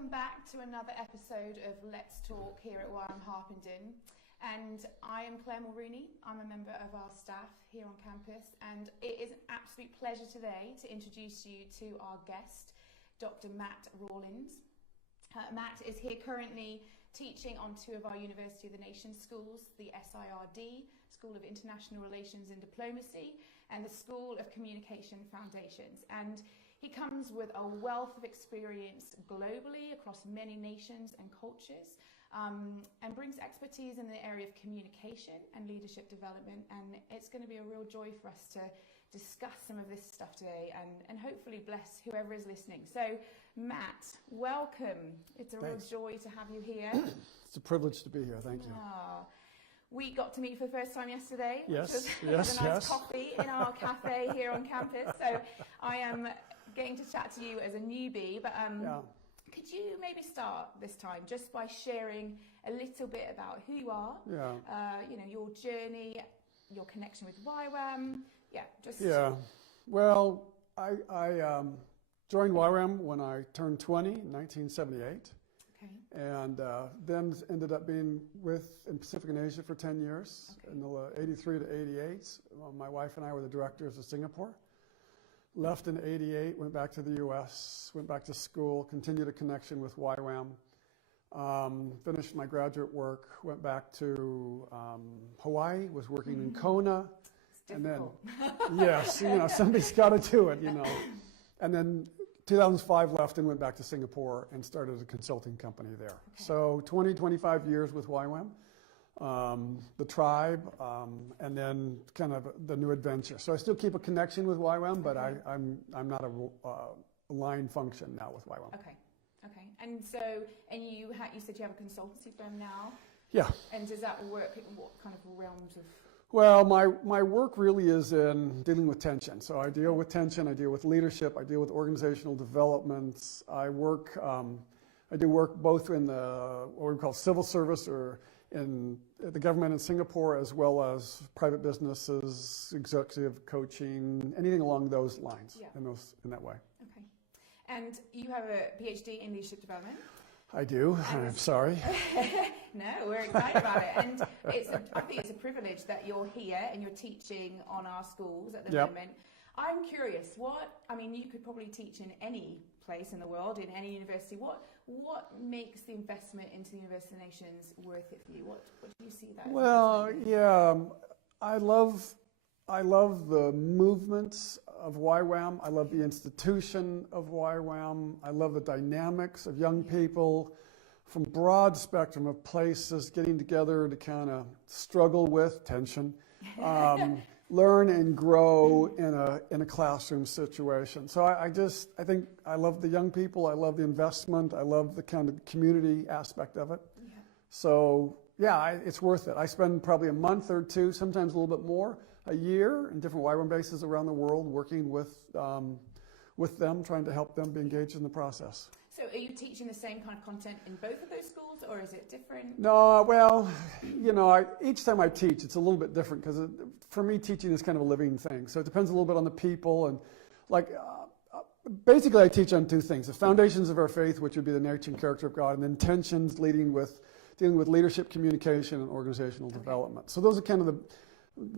Welcome back to another episode of Let's Talk here at YWAM Harpenden. And I am Claire Mulrooney. I'm a member of our staff here on campus, and it is an absolute pleasure today to introduce you to our guest, Dr. Matt Rawlins. Matt is here currently teaching on two of our University of the Nations schools, the SIRD, School of International Relations and Diplomacy, and the School of Communication Foundations. And he comes with a wealth of experience globally across many nations and cultures, and brings expertise in the area of communication and leadership development. And it's going to be a real joy for us to discuss some of this stuff today and hopefully bless whoever is listening. So, Matt, welcome. It's a Thanks. Real joy to have you here. It's a privilege to be here. Thank you. We got to meet for the first time yesterday, Yes, which was a nice coffee in our cafe here on campus. So I am getting to chat to you as a newbie, but could you maybe start this time just by sharing a little bit about who you are, your journey, your connection with YWAM? Well, I joined YWAM when I turned 20 in 1978. Okay. And then ended up being in Pacific and Asia for 10 years, in the 83 to 88. My wife and I were the directors of Singapore. Left in 88, went back to the U.S., went back to school, continued a connection with YWAM. Finished my graduate work, went back to Hawaii, was working in Kona. It's difficult. And then, yes, somebody's got to do it, And then 2005 left and went back to Singapore and started a consulting company there. Okay. So 25 years with YWAM, the tribe, and then kind of the new adventure. So I still keep a connection with YWAM, but I'm not a line function now with YWAM. Okay. And so, you said you have a consultancy firm now? Yeah. And does that work in what kind of realms of... Well, my work really is in dealing with tension. So I deal with tension, I deal with leadership, I deal with organizational development. I do work both in what we call civil service or in the government in Singapore, as well as private businesses, executive coaching, anything along those lines, in that way. Okay. And you have a PhD in leadership development? I do. I'm sorry. No, we're excited about it. And I think it's a privilege that you're here and you're teaching on our schools at the moment. I'm curious, you could probably teach in any place in the world, in any university. What makes the investment into the University of the Nations worth it for you? What do you see that as? Well, I love the movements of YWAM. I love the institution of YWAM. I love the dynamics of young people from broad spectrum of places getting together to kind of struggle with tension, learn and grow in a classroom situation. So I think I love the young people. I love the investment. I love the kind of community aspect of it. Yeah. So it's worth it. I spend probably a month or two, sometimes a little bit more, a year in different YWAM bases around the world, working with them, trying to help them be engaged in the process. So are you teaching the same kind of content in both of those schools, or is it different? No, well, each time I teach, it's a little bit different because for me, teaching is kind of a living thing. So it depends a little bit on the people. And basically I teach on two things: the foundations of our faith, which would be the nature and character of God, and then tensions dealing with leadership, communication, and organizational development. So those are kind of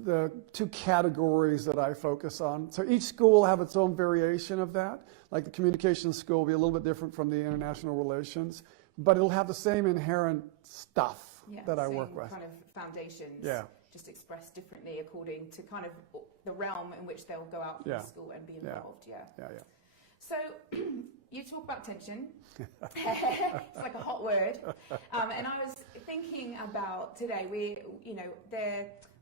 the two categories that I focus on. So each school will have its own variation of that. Like the communications school will be a little bit different from the international relations, but it'll have the same inherent stuff that I work with. Kind of foundations, just expressed differently according to kind of the realm in which they'll go out from school and be involved. So you talk about tension. It's like a hot word. And I was thinking about today,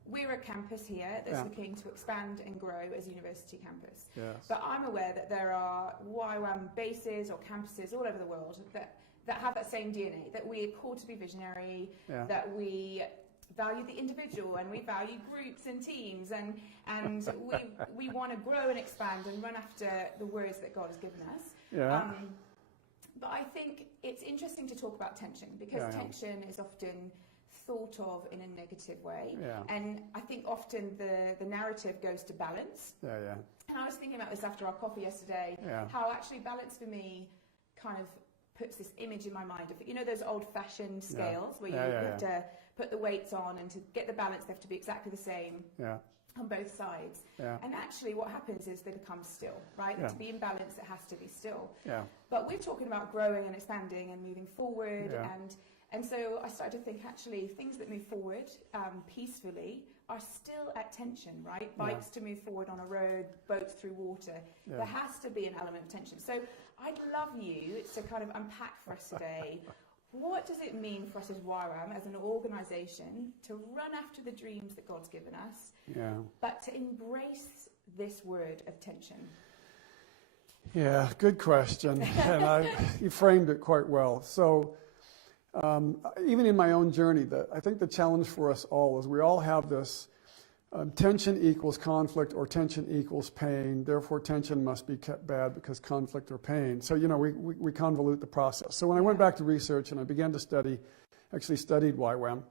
we're a campus here that's looking to expand and grow as a university campus. Yes. But I'm aware that there are YWAM bases or campuses all over the world that have that same DNA, that we are called to be visionary, that we value the individual and we value groups and teams, and we want to grow and expand and run after the words that God has given us. Yeah. But I think it's interesting to talk about tension because tension is often thought of in a negative way. And I think often the narrative goes to balance. And I was thinking about this after our coffee yesterday, how actually balance for me kind of puts this image in my mind of, you know, those old-fashioned scales where you have to put the weights on, and to get the balance they have to be exactly the same on both sides. And actually what happens is they become still, right? To be in balance, it has to be still. But we're talking about growing and expanding and moving forward, and so I started to think, actually, things that move forward peacefully are still at tension, right? Bikes to move forward on a road, boats through water. There has to be an element of tension. So I'd love you to kind of unpack for us today, what does it mean for us as YWAM, as an organisation, to run after the dreams that God's given us, but to embrace this word of tension? Yeah, good question. And you framed it quite well. So even in my own journey, I think the challenge for us all is we all have this tension equals conflict, or tension equals pain. Therefore, tension must be kept bad because conflict or pain. So, you know, we convolute the process. So when I went back to research and I began to studied YWAM,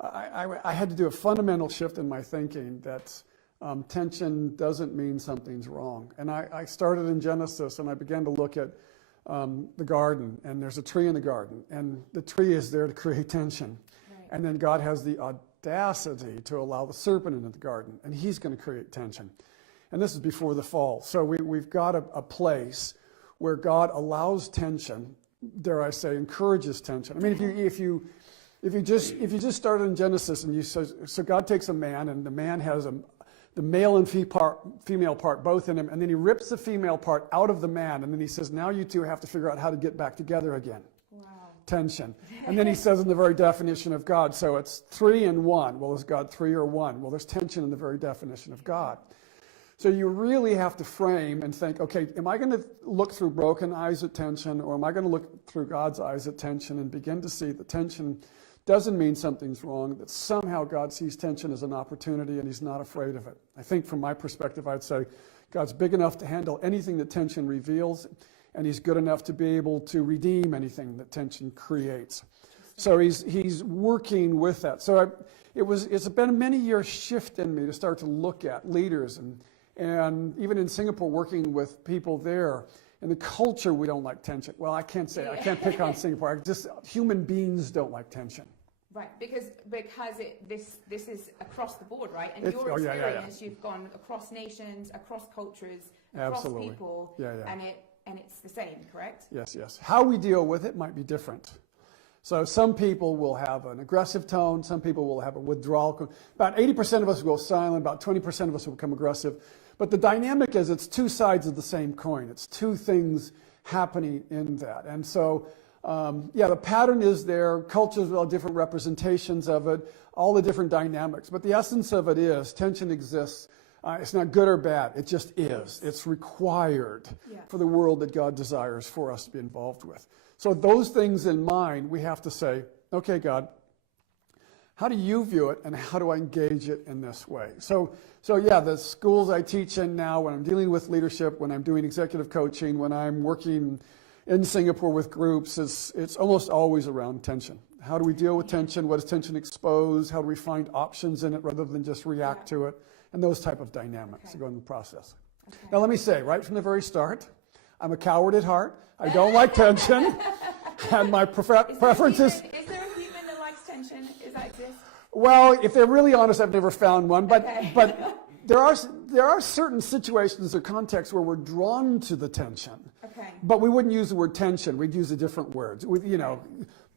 I had to do a fundamental shift in my thinking that tension doesn't mean something's wrong. And I started in Genesis, and I began to look at the garden, and there's a tree in the garden, and the tree is there to create tension. And then God has the audacity to allow the serpent into the garden, and he's going to create tension. And this is before the fall. So we've got a place where God allows tension, dare I say, encourages tension. I mean, if you just started in Genesis and you say, so God takes a man, and the man has the male and female part both in him, and then he rips the female part out of the man, and then he says, now you two have to figure out how to get back together again. Wow. Tension. And then he says in the very definition of God, so it's 3 and 1. Well, is God 3 or 1? Well, there's tension in the very definition of God. So you really have to frame and think, okay, am I going to look through broken eyes at tension, or am I going to look through God's eyes at tension and begin to see that tension doesn't mean something's wrong, that somehow God sees tension as an opportunity and he's not afraid of it. I think from my perspective, I'd say God's big enough to handle anything that tension reveals, and he's good enough to be able to redeem anything that tension creates. So he's working with that. So it's been a many-year shift in me to start to look at leaders, and even in Singapore, working with people there. In the culture, we don't like tension. Well, I can't pick on Singapore. Human beings don't like tension. Right, because this is across the board, right? And your experience, you've gone across nations, across cultures, across people, and it's the same, correct? Yes. How we deal with it might be different. So some people will have an aggressive tone. Some people will have a withdrawal. About 80% of us will go silent. About 20% of us will become aggressive. But the dynamic is it's two sides of the same coin. It's two things happening in that. And so, the pattern is there. Cultures will have different representations of it, all the different dynamics. But the essence of it is tension exists. It's not good or bad. It just is. It's required for the world that God desires for us to be involved with. So those things in mind, we have to say, okay, God, how do you view it, and how do I engage it in this way? So the schools I teach in now, when I'm dealing with leadership, when I'm doing executive coaching, when I'm working in Singapore with groups, it's almost always around tension. How do we deal with tension? What does tension expose? How do we find options in it rather than just react to it? And those type of dynamics that go in the process. Now let me say, right from the very start, I'm a coward at heart. I don't like tension. And my preference is... Is there a human that likes tension? Does that exist? Well, if they're really honest, I've never found one. But there are certain situations or contexts where we're drawn to the tension. Okay. But we wouldn't use the word tension. We'd use a different word.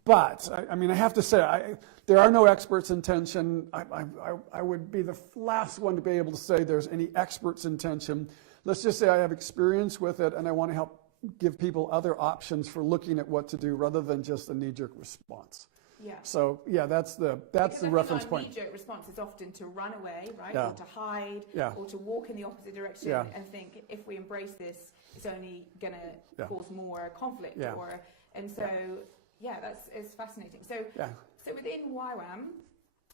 But I have to say, there are no experts in tension. I would be the last one to be able to say there's any experts in tension. Let's just say I have experience with it, and I want to help give people other options for looking at what to do rather than just a knee-jerk response. Yeah. So that's the reference point. Knee-jerk response is often to run away, right, Yeah. or to hide, Yeah. or to walk in the opposite direction Yeah. and think if we embrace this, it's only going to cause more conflict. Yeah. It's fascinating. So within YWAM,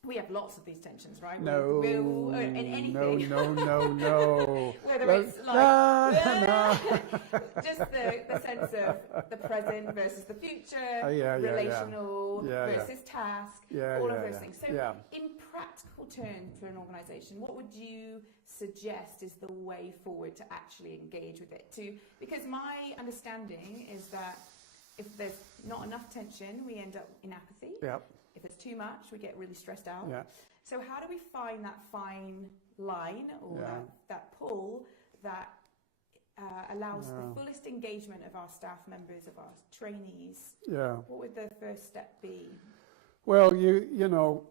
we have lots of these tensions, right? No. In anything. No. Whether it's like just the sense of the present versus the future, relational versus task, all of those things. So in practical terms for an organisation, what would you suggest is the way forward to actually engage with it? Because my understanding is that if there's not enough tension, we end up in apathy. Yep. If it's too much, we get really stressed out. Yeah. So how do we find that fine line or that pull that allows the fullest engagement of our staff members, of our trainees? Yeah. What would the first step be? Well, you know,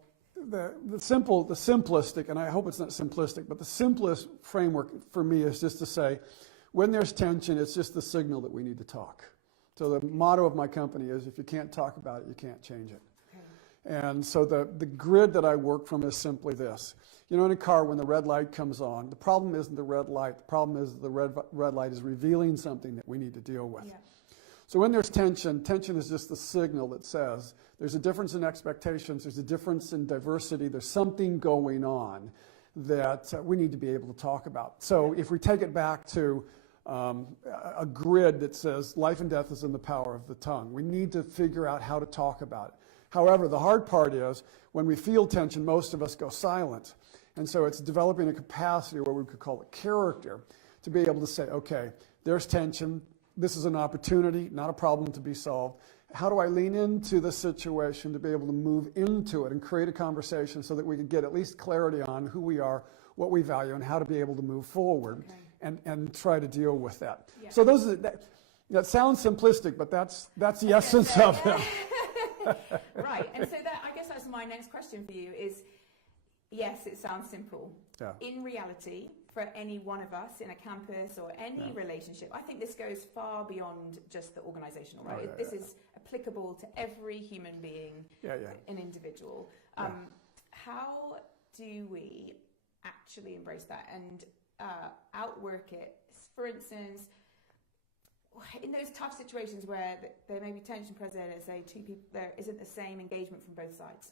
the simplistic, and I hope it's not simplistic, but the simplest framework for me is just to say, when there's tension, it's just the signal that we need to talk. So the motto of my company is, if you can't talk about it, you can't change it. And so the grid that I work from is simply this. You know, in a car, when the red light comes on, the problem isn't the red light. The problem is the red light is revealing something that we need to deal with. Yeah. So when there's tension, tension is just the signal that says there's a difference in expectations, there's a difference in diversity, there's something going on that we need to be able to talk about. So if we take it back to a grid that says life and death is in the power of the tongue, we need to figure out how to talk about it. However, the hard part is when we feel tension, most of us go silent. And so it's developing a capacity, or what we could call a character, to be able to say, okay, there's tension. This is an opportunity, not a problem to be solved. How do I lean into the situation to be able to move into it and create a conversation so that we can get at least clarity on who we are, what we value, and how to be able to move forward and try to deal with that. Yeah. So those are, that sounds simplistic, but that's the essence of it. Right, and so that, I guess that's my next question for you is, yes, it sounds simple. Yeah. In reality, for any one of us in a campus or any relationship, I think this goes far beyond just the organizational, right? This is applicable to every human being, an individual. How do we actually embrace that and outwork it? For instance, in those tough situations where there may be tension present, as say two people, there isn't the same engagement from both sides.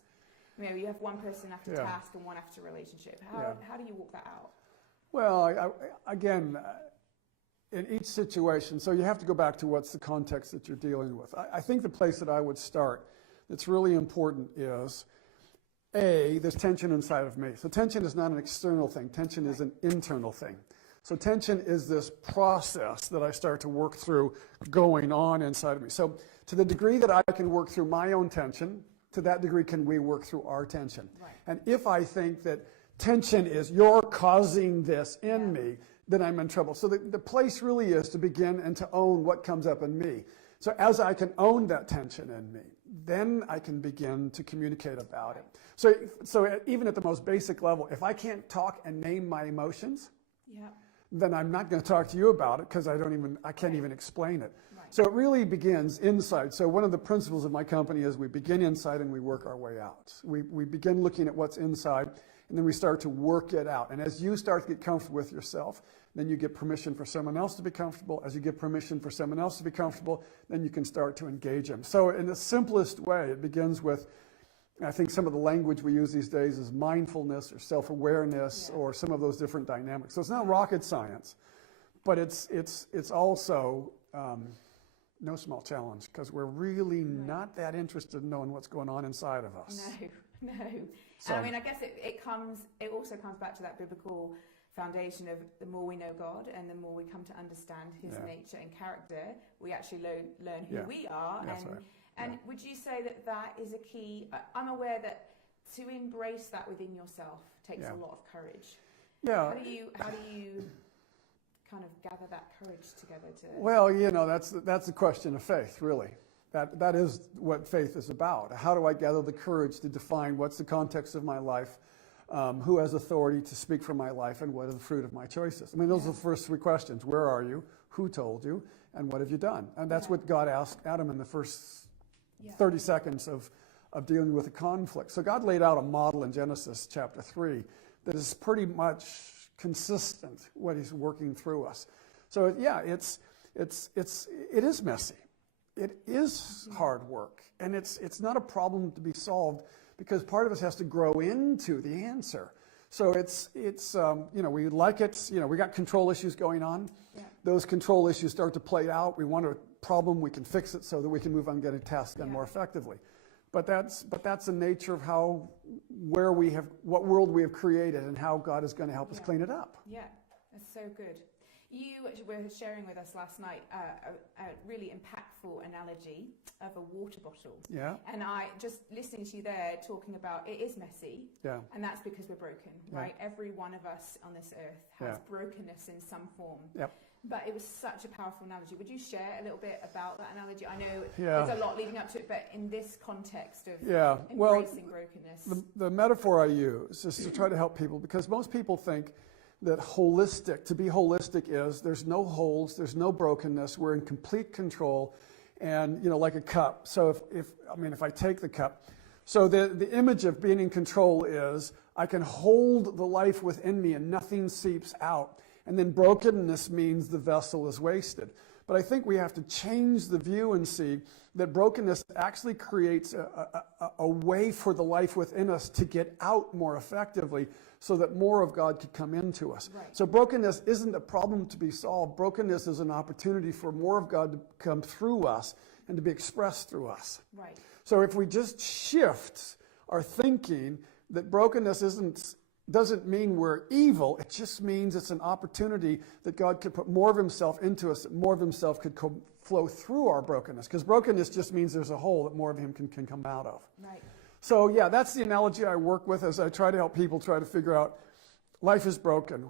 You know, you have one person after task and one after relationship. How do you walk that out? Well, again, in each situation, so you have to go back to what's the context that you're dealing with. I think the place that I would start that's really important is, there's tension inside of me. So tension is not an external thing. Tension is an internal thing. So tension is this process that I start to work through going on inside of me. So to the degree that I can work through my own tension, to that degree can we work through our tension. Right. And if I think that tension is you're causing this in me, then I'm in trouble. So the place really is to begin and to own what comes up in me. So as I can own that tension in me, then I can begin to communicate about it. So even at the most basic level, if I can't talk and name my emotions, then I'm not going to talk to you about it because I can't even explain it. Right. So it really begins inside. So one of the principles of my company is we begin inside and we work our way out. We begin looking at what's inside and then we start to work it out. And as you start to get comfortable with yourself, then you get permission for someone else to be comfortable. As you get permission for someone else to be comfortable, then you can start to engage them. So in the simplest way, it begins with, I think some of the language we use these days is mindfulness or self-awareness or some of those different dynamics. So it's not rocket science, but it's also no small challenge because we're really not that interested in knowing what's going on inside of us. No. So, and I mean, I guess it also comes back to that biblical foundation of the more we know God and the more we come to understand His nature and character, we actually learn who we are. And would you say that is a key? I'm aware that to embrace that within yourself takes a lot of courage. Yeah. How do you kind of gather that courage together to? Well, that's the question of faith, really. That is what faith is about. How do I gather the courage to define what's the context of my life, who has authority to speak for my life, and what are the fruit of my choices? I mean, those are the first three questions. Where are you? Who told you? And what have you done? And that's what God asked Adam in the first 30 seconds of dealing with a conflict. So God laid out a model in Genesis chapter 3 that is pretty much consistent what He's working through us. So it is messy. It is hard work, and it's not a problem to be solved because part of us has to grow into the answer. So it's we like it. We got control issues going on. Yeah. Those control issues start to play out. We want a problem, we can fix it so that we can move on and get a task done more effectively. But that's the nature of what world we have created and how God is going to help us clean it up. Yeah, that's so good. You were sharing with us last night a really impactful analogy of a water bottle. Yeah. And I, just listening to you there talking about it is messy. Yeah. And that's because we're broken, right? Every one of us on this earth has brokenness in some form. Yep. But it was such a powerful analogy. Would you share a little bit about that analogy? I know there's a lot leading up to it, but in this context of embracing brokenness. The metaphor I use is to try to help people, because most people think that to be holistic is there's no holes, there's no brokenness, we're in complete control, and like a cup. So if I take the cup, so the image of being in control is I can hold the life within me and nothing seeps out. And then brokenness means the vessel is wasted. But I think we have to change the view and see that brokenness actually creates a way for the life within us to get out more effectively so that more of God could come into us. Right. So brokenness isn't a problem to be solved. Brokenness is an opportunity for more of God to come through us and to be expressed through us. Right. So if we just shift our thinking that brokenness doesn't mean we're evil, it just means it's an opportunity that God could put more of himself into us, that more of himself could flow through our brokenness. Because brokenness just means there's a hole that more of him can come out of. Right. So yeah, that's the analogy I work with as I try to help people try to figure out life is broken.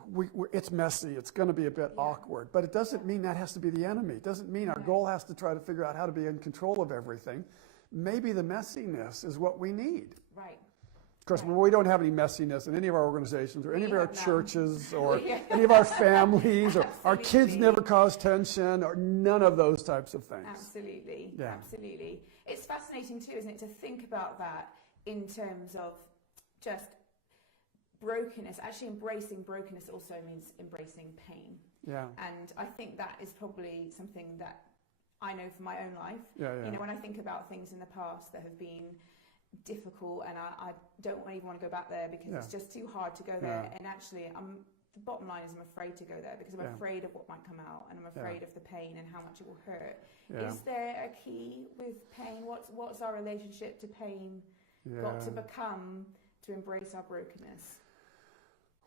It's messy. It's going to be a bit awkward. But it doesn't mean that has to be the enemy. It doesn't mean our goal has to try to figure out how to be in control of everything. Maybe the messiness is what we need. Right. Of course, we don't have any messiness in any of our organizations or any of our have none. churches or any of our families or our kids Absolutely. never cause tension or none of those types of things. Absolutely. Yeah. Absolutely. It's fascinating too, isn't it, to think about that in terms of just brokenness. Actually, embracing brokenness also means embracing pain. Yeah. And I think that is probably something that I know from my own life. Yeah, yeah. When I think about things in the past that have been difficult, and I don't even want to go back there because it's just too hard to go there. And actually, the bottom line is I'm afraid to go there because I'm afraid of what might come out, and I'm afraid of the pain and how much it will hurt. Yeah. Is there a key with pain? What's our relationship to pain got to become to embrace our brokenness?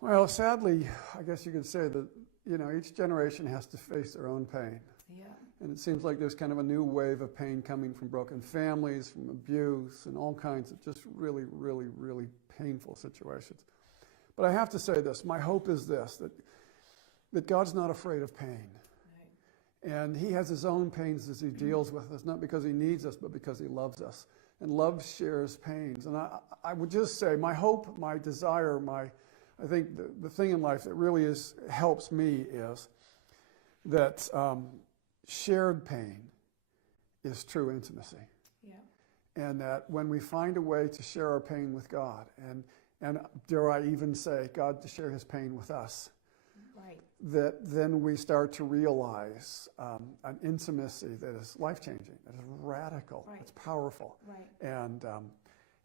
Well, sadly, I guess you could say that, each generation has to face their own pain. Yeah. And it seems like there's kind of a new wave of pain coming from broken families, from abuse, and all kinds of just really, really, really painful situations. But I have to say this, my hope is this, that God's not afraid of pain. Right. And he has his own pains as he deals with us, not because he needs us, but because he loves us. And love shares pains. And I would just say my hope, my desire, I think the thing in life that really helps me is that shared pain is true intimacy. Yeah. And that when we find a way to share our pain with God, and dare I even say, God to share his pain with us, Right. that then we start to realize an intimacy that is life-changing, that is radical, Right. it's powerful. Right.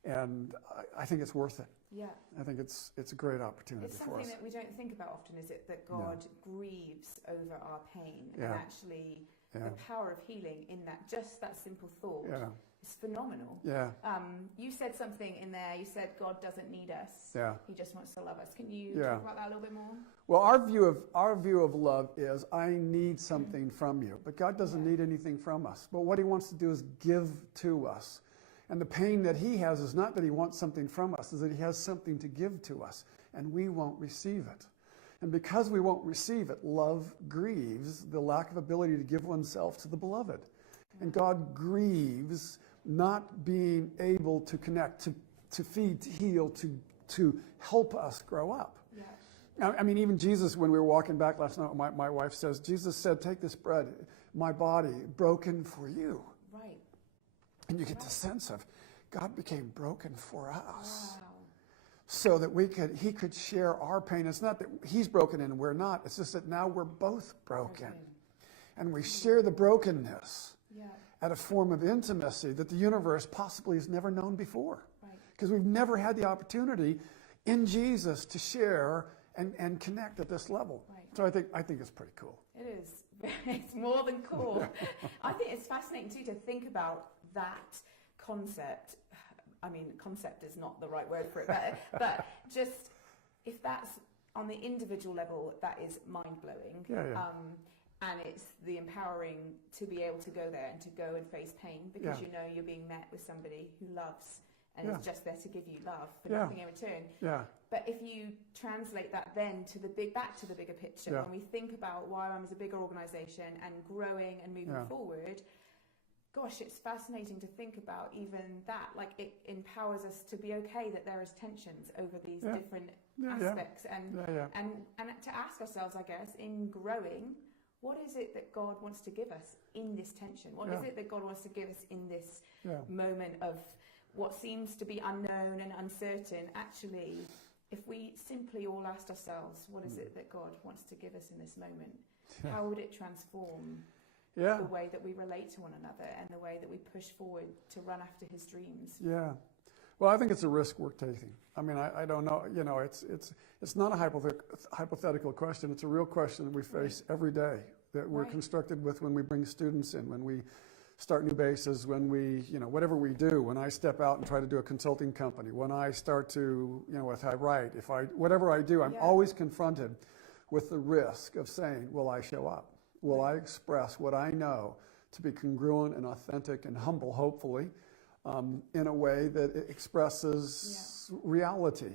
And I think it's worth it. Yeah. I think it's a great opportunity It's for something us. that we don't think about often, is it? That God grieves over our pain, and actually the power of healing in that, just that simple thought, is phenomenal. Yeah. You said something in there. You said God doesn't need us. Yeah. He just wants to love us. Can you talk about that a little bit more? Well, our view of love is I need something from you, but God doesn't need anything from us. But what he wants to do is give to us. And the pain that he has is not that he wants something from us, is that he has something to give to us, and we won't receive it. And because we won't receive it, love grieves the lack of ability to give oneself to the beloved. And God grieves not being able to connect, to feed, to heal, to help us grow up. Yeah. I mean, even Jesus, when we were walking back last night, my wife says, Jesus said, take this bread, my body, broken for you. Right. And you get the sense of God became broken for us. Wow. So that he could share our pain. It's not that he's broken and we're not. It's just that now we're both broken. And we share the brokenness at a form of intimacy that the universe possibly has never known before. Because we've never had the opportunity in Jesus to share and connect at this level. So I think it's pretty cool. It is. It's more than cool. I think it's fascinating too to think about that concept. I mean, concept is not the right word for it, but just if that's on the individual level, that is mind-blowing. And it's the empowering to be able to go there and to go and face pain, because you know you're being met with somebody who loves and is just there to give you love for nothing in return. But if you translate that then to back to the bigger picture, when we think about YWAM as a bigger organisation and growing and moving forward, gosh, it's fascinating to think about even that. Like, it empowers us to be okay that there is tensions over these different aspects, and to ask ourselves, I guess, in growing, what is it that God wants to give us in this tension? What is it that God wants to give us in this moment of what seems to be unknown and uncertain? Actually, if we simply all asked ourselves, what is it that God wants to give us in this moment? How would it transform the way that we relate to one another and the way that we push forward to run after his dreams? Well, I think it's a risk worth taking. I mean, I don't know, you know, it's not a hypothetical question. It's a real question that we face every day, that we're constructed with when we bring students in, when we start new bases, when we, you know, whatever we do, when I step out and try to do a consulting company, when I start to, you know, if I write, whatever I do, I'm always confronted with the risk of saying, will I show up? Will I express what I know to be congruent and authentic and humble, hopefully, in a way that it expresses reality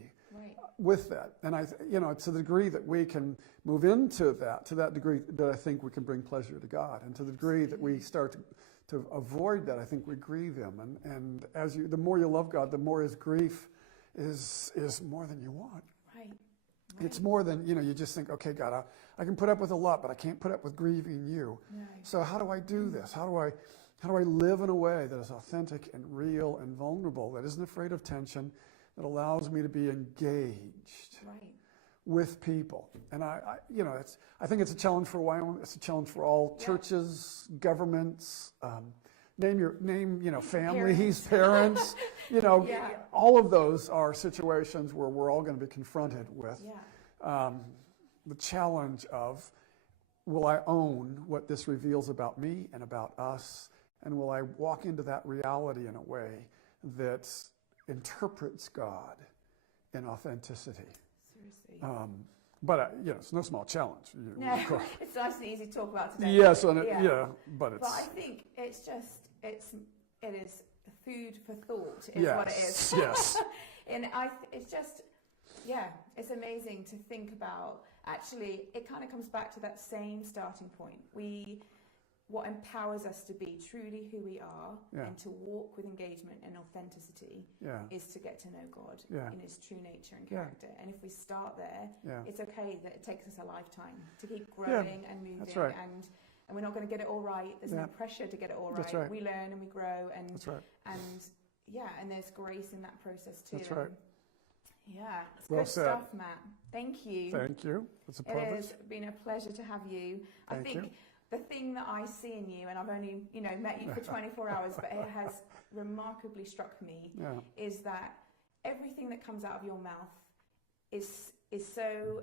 with that? And you know, to the degree that we can move into that, to that degree that I think we can bring pleasure to God, and to the degree that we start to avoid that, I think we grieve him. And as the more you love God, the more his grief is more than you want. It's more than, you know, you just think, okay, God, I can put up with a lot, but I can't put up with grieving you. So how do I do this? How do I live in a way that is authentic and real and vulnerable, that isn't afraid of tension, that allows me to be engaged with people? And you know, I think it's a challenge for YWAM. It's a challenge for all churches, governments, name, you know, families, parents, you know, all of those are situations where we're all going to be confronted with the challenge of, will I own what this reveals about me and about us? And will I walk into that reality in a way that interprets God in authenticity? Seriously. But you know, it's no small challenge. No, it's nice and easy to talk about today. Yes, but I think it is food for thought. Is what it is. Yes. And it's amazing to think about. Actually, it kind of comes back to that same starting point. What empowers us to be truly who we are and to walk with engagement and authenticity is to get to know God in his true nature and character. And if we start there, it's okay that it takes us a lifetime to keep growing and moving. That's right. And we're not going to get it all right. There's no pressure to get it all right. That's right. We learn and we grow. And That's right. and there's grace in that process too. That's right. It's well good said. stuff, Matt. Thank you. Thank you. It's a privilege. It has been a pleasure to have you. I think the thing that I see in you, and I've only, you know, met you for 24 hours, but it has remarkably struck me, is that everything that comes out of your mouth is so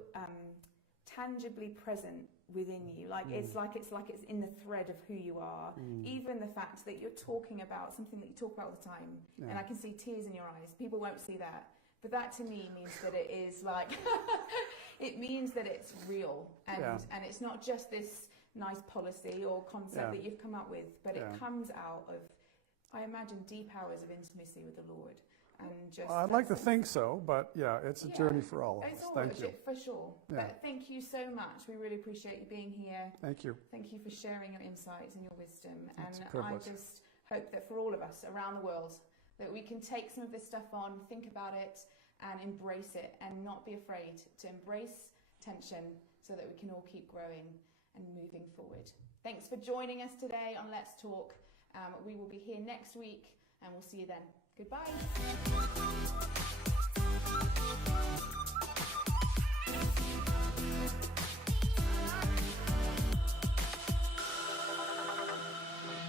tangibly present within you. It's like it's in the thread of who you are. Even the fact that you're talking about something that you talk about all the time, and I can see tears in your eyes. People won't see that, but that to me means that it is like it means that it's real, and it's not just this nice policy or concept that you've come up with, but it comes out of, I imagine, deep hours of intimacy with the Lord. And just I'd like to think so, but it's a journey for all of us. Thank you. For sure. But thank you so much. We really appreciate you being here. Thank you. Thank you for sharing your insights and your wisdom. It's and a privilege. I just hope that for all of us around the world, that we can take some of this stuff on, think about it, and embrace it, and not be afraid to embrace tension so that we can all keep growing and moving forward. Thanks for joining us today on Let's Talk. We will be here next week, and we'll see you then. Goodbye.